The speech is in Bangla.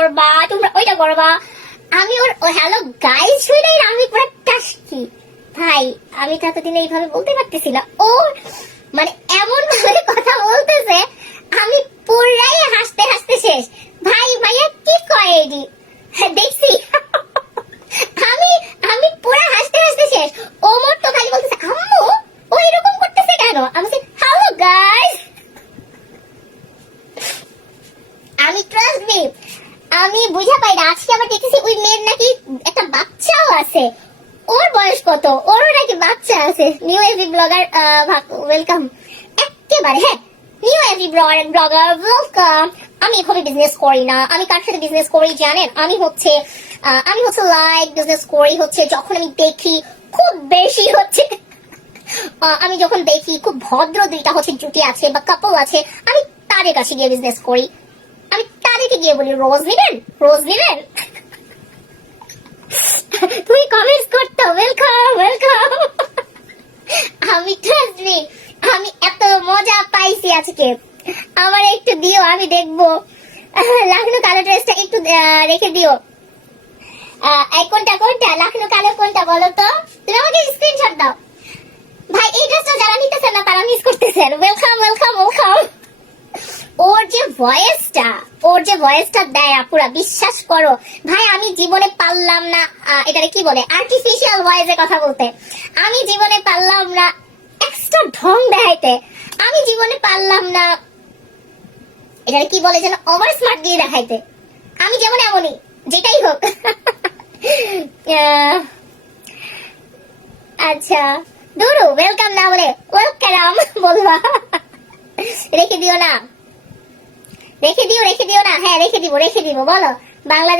করবা, তোমরা ওইটা করবা। আমি ওর হ্যালো গাইস শুনেই আমি পুরো টাসকি। ভাই আমি তো এতদিন এইভাবে বলতে পারতেছি না। ও মানে এমন ভাবে কথা বলতেছে, আমি পুরাই হাসতে হাসতে শেষ। ভাই ভাইয়া কি কয় এডি দেখছি। আমি আমি পুরা হাসতে হাসতে শেষ। ওমর তো খালি বলতেছে আম্মু ও এরকম করতেছে কেন। আমি বলছি হ্যালো গাইস। আমি ট্রাস্ট মি, আমি বুঝা পাই না। আজকে আবার দেখেছি ওই মেয়ের নাকি একটা বাচ্চাও আছে। ওর বয়স কত? ওরও নাকি বাচ্চা আছে। নিউ এভি ব্লগার ওয়েলকাম একেবারে। হ্যাঁ নিউ এভি ব্লগার ওয়েলকাম। আমি এভাবে বিজনেস করি না। আমি কার সাথে বিজনেস করি জানেন? আমি হচ্ছে লাইক বিজনেস করি হচ্ছে যখন আমি দেখি খুব বেশি হচ্ছে আমি যখন দেখি খুব ভদ্র দুইটা হচ্ছে জুটি আছে বা কাপল আছে, আমি তাদের কাছে গিয়ে বিজনেস করি। আমি তাদেরকে গিয়ে বলি রোজ নিবেন, রোজ নিবেন। তুই কমেন্টস করতো ওয়েলকাম ওয়েলকাম। আমি ট্রাস্ট মি, আমি এত মজা পাইছি আজকে। আমার একটু দিও, আমি দেখবো। লাখনৌ কালো ড্রেসটা একটু রেখে দিও। কোনটা কোনটা লাখনৌ কালো কোনটা বলো তো? তুমি আমাকে স্ক্রিনশট দাও। ভাই এই ড্রেসটা যারা নিতেছেন না তারা মিস করতেছেন। Welcome welcome welcome. ওর যে ভয়েসটা দেয় আপুরা, বিশ্বাস করো ভাই আমি জীবনে পারলাম না এটারে কি বলে আর্টিফিশিয়াল ভয়েসে কথা বলতে। আমি জীবনে পারলাম না এক্সট্রা ঢং দেখাইতে। আমি জীবনে পারলাম না এটারে কি বলে যেন ওভার স্মার্ট দিয়ে দেখাইতে। আমি যেমন এমনই, যেটাই হোক। আচ্ছা দুরু ওয়েলকাম না বলে ওয়েলকাম বলবা। রেখে দিও না, রেখে দিও না। হ্যাঁ রেখে দিব বলো বাংলাদেশ